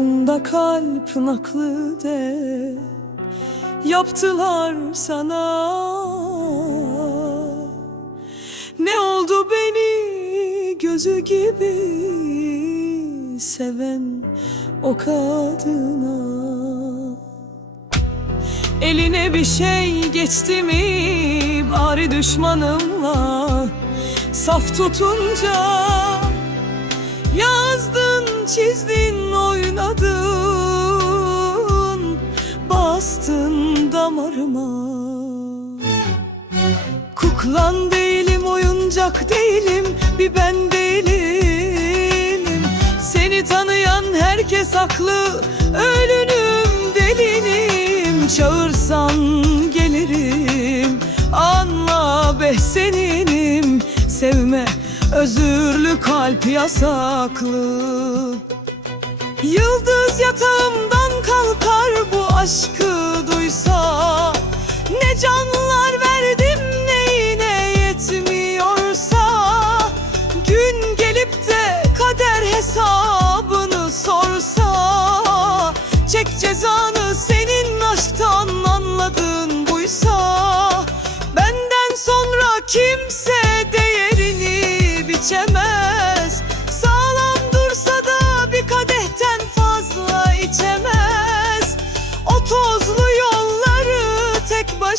Sonunda kalp naklı de Yaptılar sana. Ne oldu beni gözü gibi Seven o kadına? Eline bir şey geçti mi bari düşmanımla? Saf tutunca Yazdın, çizdin, damarıma. Kuklan değilim, oyuncak değilim Bir ben değilim. Seni tanıyan herkes haklı Ölünüm, delinim Çağırsan gelirim Anla be seninim Sevme özürlü kalp yasaklı. Yıldız yatağımdan kalkar bu aşkı duysa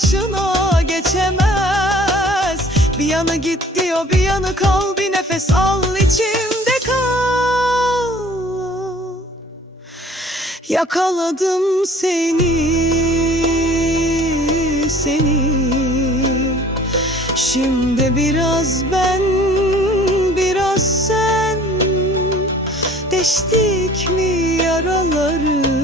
tek başına geçemez. Bir yanı git diyor bir yanı kal bir nefes al içimde kal. Yakaladım seni, seni. Şimdi biraz ben, biraz sen. Deştik mi yaraları